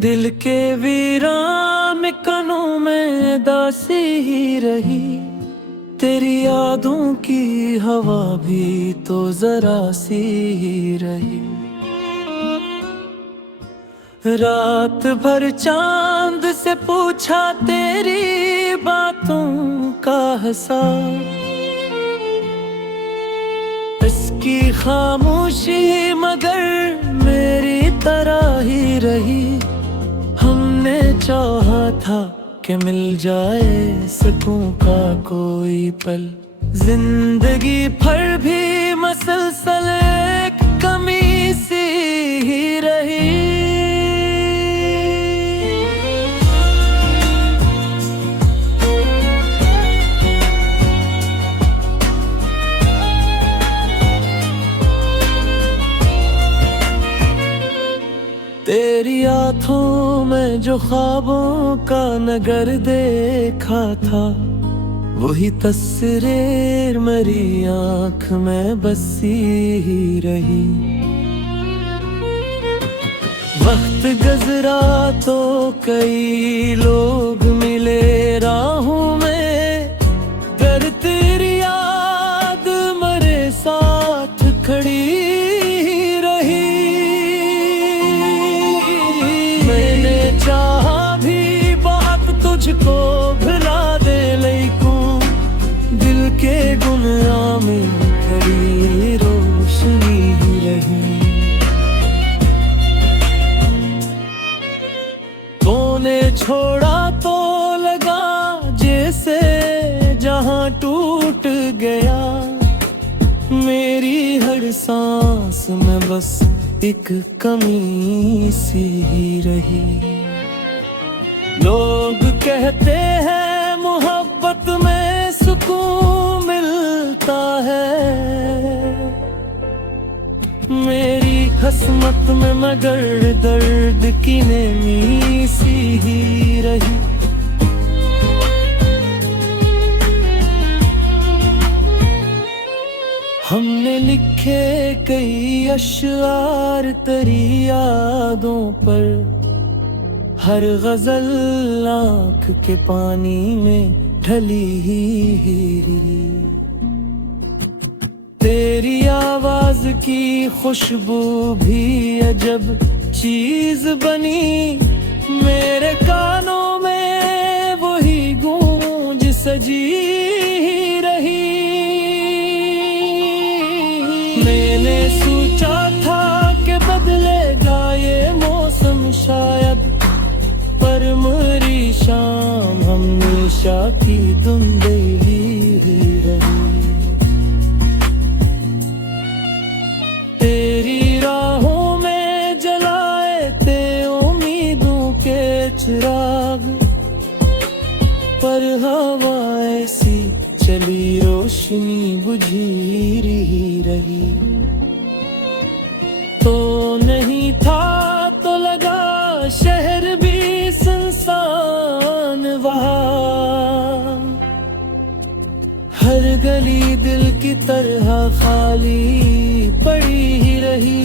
दिल के वीरान कनों में दासी ही रही, तेरी यादों की हवा भी तो जरा सी ही रही। रात भर चांद से पूछा तेरी बातों का हिसाब, इसकी खामोशी मगर मेरी तरह ही रही। हमने चाहा था कि मिल जाए सुकून का कोई पल, जिंदगी भर भी मसलसल एक कमी सी ही रही। तेरी आँखों में जो ख्वाबों का नगर देखा था, वही तस्वीर मेरी आँख में बसी ही रही। वक्त गुज़रा तो कई लोग मिले राहों में, कर तेरी याद मेरे साथ खड़ी रही। तुझको भुला दे लेकिन दिल के गुनाह में खड़ी रोशनी ही रही। तूने छोड़ा तो लगा जैसे जहां टूट गया, मेरी हर सांस में बस एक कमी सी ही रही। लोग कहते हैं मोहब्बत में सुकून मिलता है, मेरी किस्मत में मगर दर्द की नेमी सी ही रही। हमने लिखे कई अशआर तेरी यादों पर, हर गजल आँख के पानी में ढली ही। तेरी आवाज की खुशबू भी अजब चीज बनी, मेरे कानों में वही गूंज सजी ही रही। मैंने सोचा था कि बदलेगा ये मौसम शायद, पर मेरी शाम हमेशा की धुंधली ही रही। तेरी राहों में जलाए थे उम्मीदों के चिराग, पर हवा ऐसी चली रोशनी बुझी ही रही। तो नहीं था तो लगा शहर भी सुनसान वहाँ, हर गली दिल की तरह खाली पड़ी ही रही।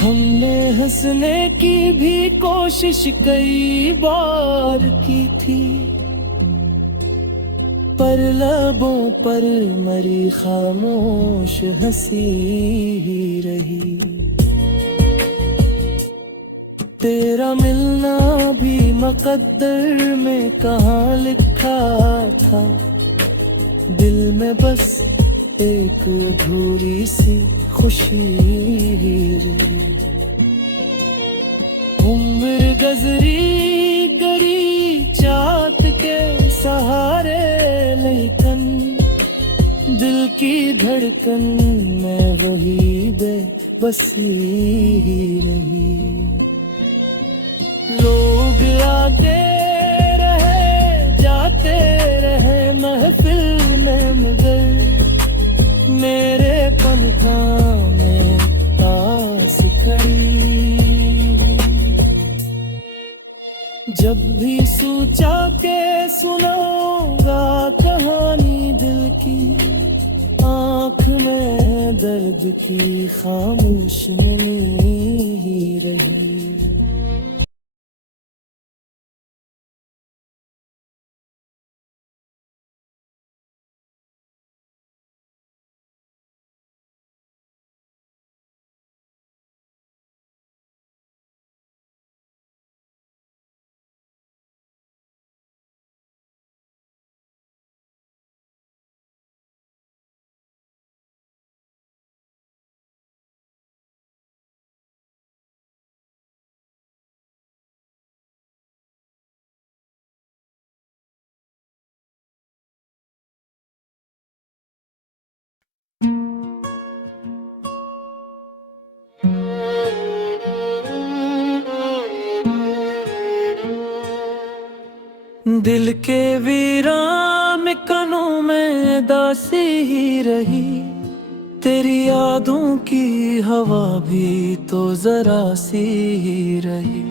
हमने हंसने की भी कोशिश कई बार की थी, पर लबों पर मरी खामोश हंसी ही रही। तेरा मिलना भी मुकद्दर में कहाँ लिखा था, दिल में बस एक अधूरी सी खुशी ही रही। उम्र गुज़री गरी चाहत के सहारे, लेकिन दिल की धड़कन में वही बेबसी ही रही। लोग आते रहे जाते रहे महफिल में, मगर मेरे पलकों में पास खड़ी। जब भी सोचा के सुनाऊंगा कहानी दिल की, आँख में दर्द की खामोश नहीं रही। दिल के वीरान कनों में दासी ही रही, तेरी यादों की हवा भी तो जरा सी ही रही।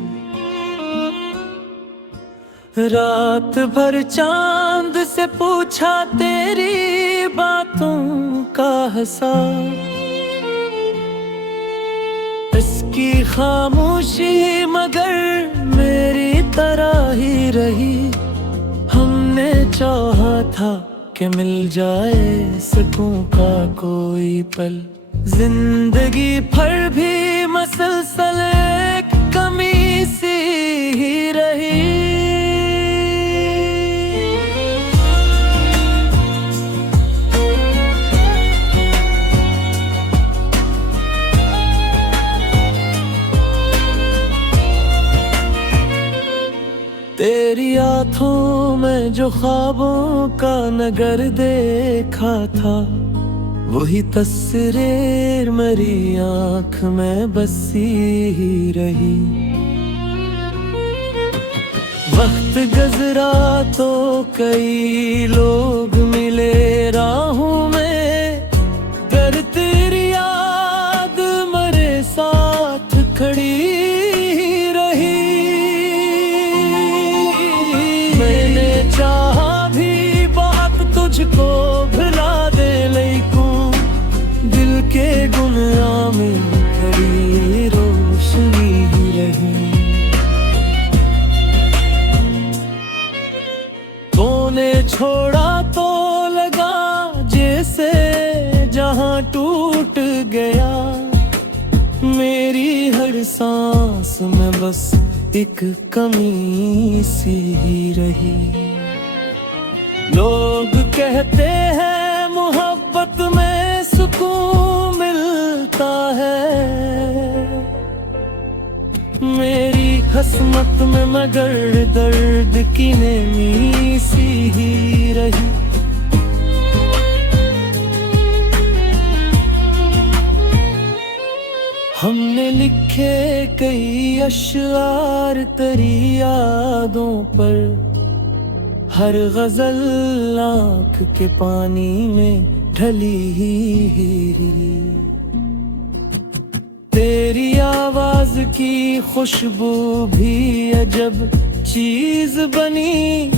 रात भर चांद से पूछा तेरी बातों का हिसाब, इसकी खामोशी मगर मेरी तरह ही रही। हमने चाहा था कि मिल जाए सुकून का कोई पल, जिंदगी भर भी मसलसल एक कमी सी ही रही। तेरी आँखों में जो ख्वाबों का नगर देखा था, वही तस्वीर मेरी आँख में बसी ही रही। वक्त गुज़रा तो कई लोग मिले राहों में, पर तेरी याद मेरे साथ खड़ी तुझको भुला दे लेकिन दिल के गुनाह में खड़ी रोशनी ही रही। तूने छोड़ा तो लगा जैसे जहां टूट गया, मेरी हर सांस में बस एक कमी सी ही रही। लोग कहते हैं मोहब्बत में सुकून मिलता है, मेरी किस्मत में मगर दर्द की नेमी सी ही रही। हमने लिखे कई अशआर तेरी यादों पर, हर गजल आँख के पानी में ढली ही। तेरी आवाज की खुशबू भी अजब चीज बनी,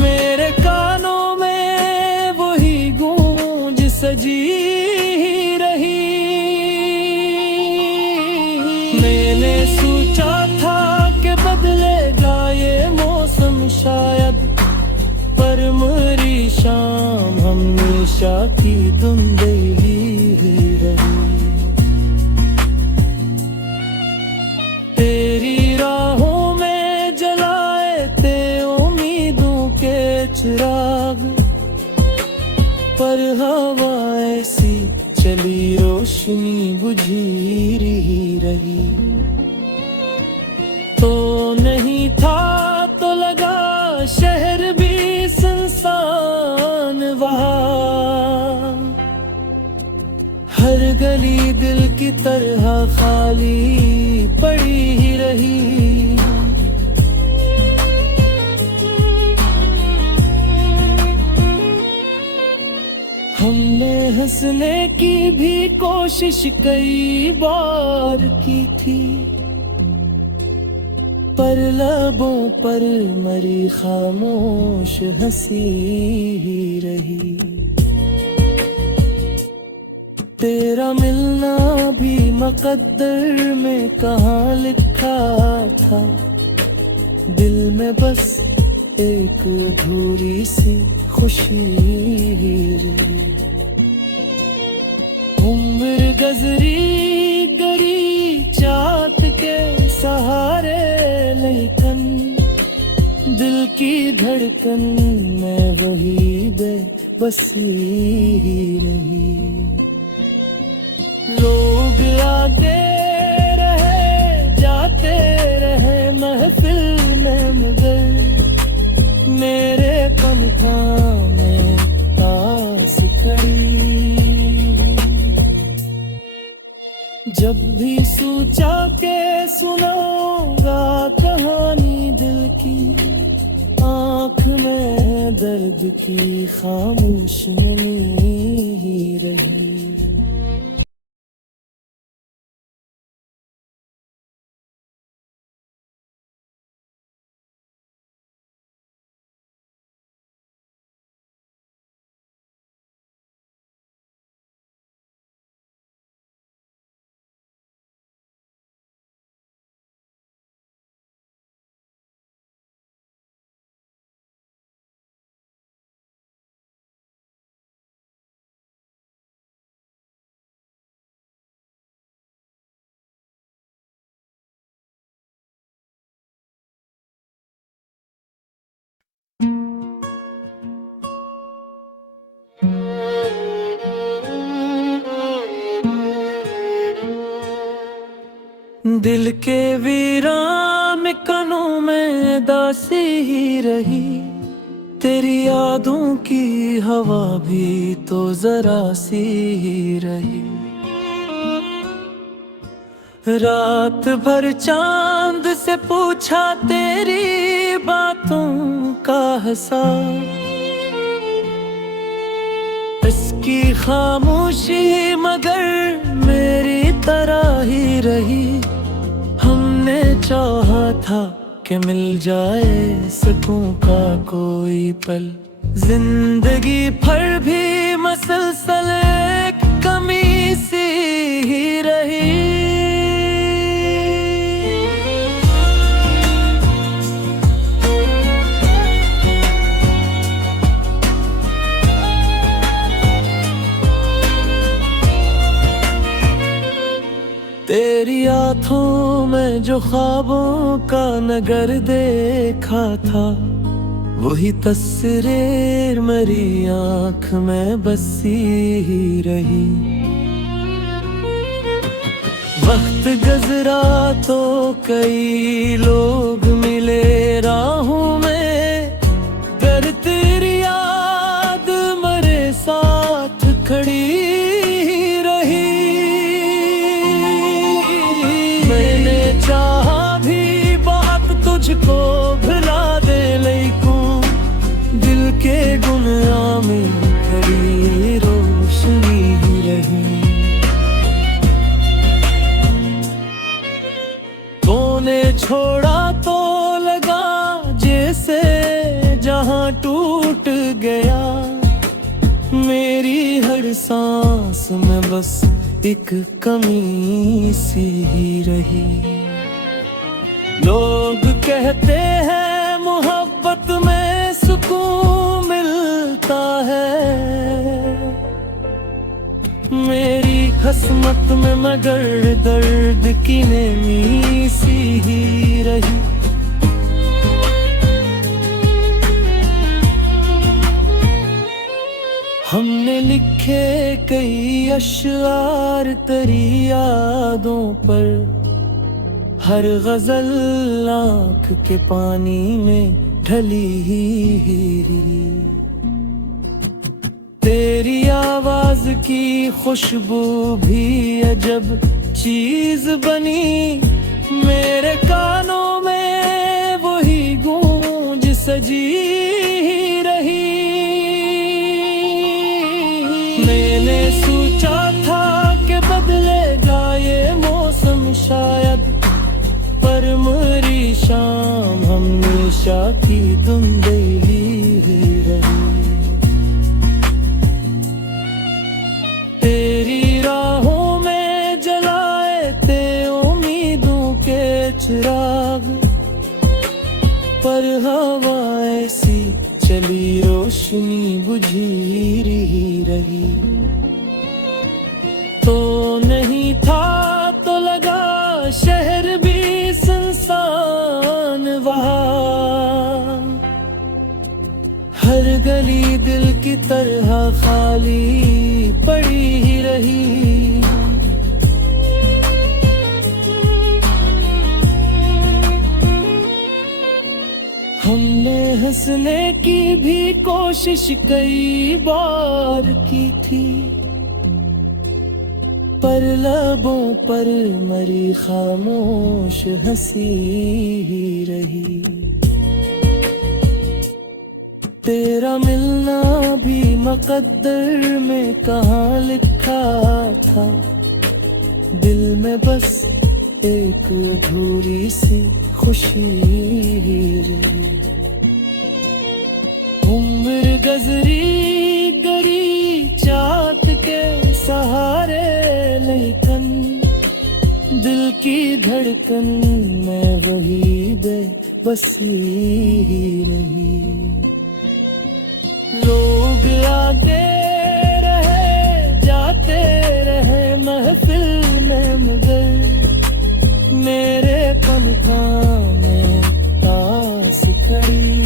मेरे कानों में वही गूंज सजी ही रही। मैंने सोचा था कि बदलेगा ये मौसम शायद, पर मेरी शाम हमेशा की धुंधली ही रही। तेरी राहों में जलाए थे उम्मीदों के चिराग, पर हवा ऐसी चली रोशनी बुझी ही रही। तो नहीं था तो लगा शहर भी सुनसान वहाँ, हर गली दिल की तरह खाली पड़ी ही रही। हमने हंसने की भी कोशिश कई बार की थी, पर लबों पर मरी खामोश हंसी ही रही। तेरा मिलना भी मुकद्दर में कहाँ लिखा था। दिल में बस एक अधूरी सी खुशी रही। उम्र गजरी गरी चाहत के सहारे, लेकिन दिल की धड़कन में वही बेबसी रही। लोग आते रहे जाते रहे महफिल में, मगर मेरे पंखों में पास खड़ी। जब भी सोचा के सुनाऊंगा कहानी दिल की, आँख में दर्द की खामोश नहीं रही। दिल के वीरान कनों में दासी ही रही। तेरी यादों की हवा भी तो जरा सी ही रही। रात भर चांद से पूछा तेरी बातों का हिसाब। इसकी खामोशी मगर मेरी तरह ही रही। हमने चाहा था कि मिल जाए सुकून का कोई पल, जिंदगी भर भी मसलसल एक कमी सी ही रही। तेरी आँखों में जो ख्वाबों का नगर देखा था, वही तस्वीर मेरी आँख में बसी ही रही। वक्त गुजरा तो कई लोग मिले राहों में, कर तेरी याद मेरे साथ खड़ी रही। चाहा भी बात तुझको भुला दे, लेकिन दिल के गुनाह में खड़ी रोशनी ही रही। तूने छोड़ा तो लगा जैसे जहां टूट गया। मेरी हर सांस में बस एक कमी सी ही रही। लोग कहते हैं मोहब्बत में सुकून मिलता है, मेरी किस्मत में मगर दर्द की नेमी सी ही रही। हमने लिखे कई अशआर तेरी यादों पर, हर गजल आँख के पानी में ढली ही। तेरी आवाज की खुशबू भी अजब चीज बनी। मेरे कानों में वही गूंज सजी ही रही। मैंने सोचा था कि बदलेगा ये मौसम शायद, पर मेरी शाम हमेशा की धुंधली ही रही। तेरी चिराग, पर हवा ऐसी चली रोशनी बुझी रही। तो नहीं था तो लगा शहर भी सुनसान वहाँ, हर गली दिल की तरह खाली पड़ी ही रही। हमने हंसने की भी कोशिश कई बार की थी, पर लबों पर मरी खामोश हंसी ही रही। तेरा मिलना भी मुकद्दर में कहाँ लिखा था, दिल में बस एक अधूरी सी खुशी रही। उम्र गजरी गरी चाहत के सहारे, लेकिन दिल की धड़कन में वही बेबसी रही। लोग आते रहे जाते रहे महफिल में, मगर मेरे पलकों में पास खड़ी।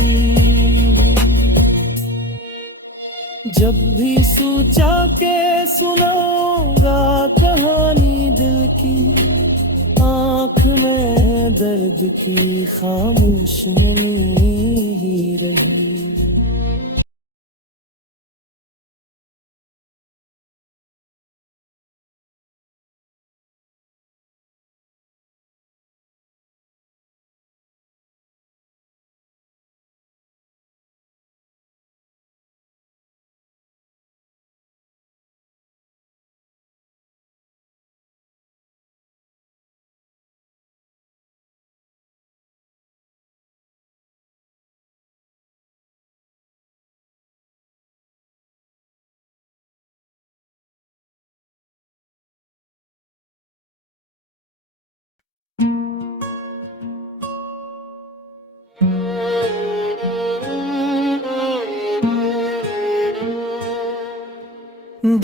जब भी सोचा के सुनाऊंगा कहानी दिल की, आँख में दर्द की खामोश नहीं रही।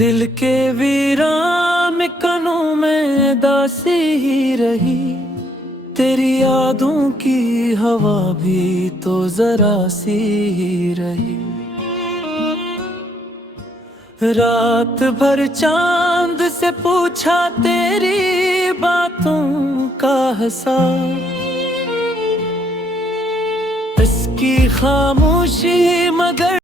दिल के वीरान कनों में दासी ही रही, तेरी यादों की हवा भी तो जरा सी ही रही। रात भर चांद से पूछा तेरी बातों का हिसाब, इसकी खामोशी मगर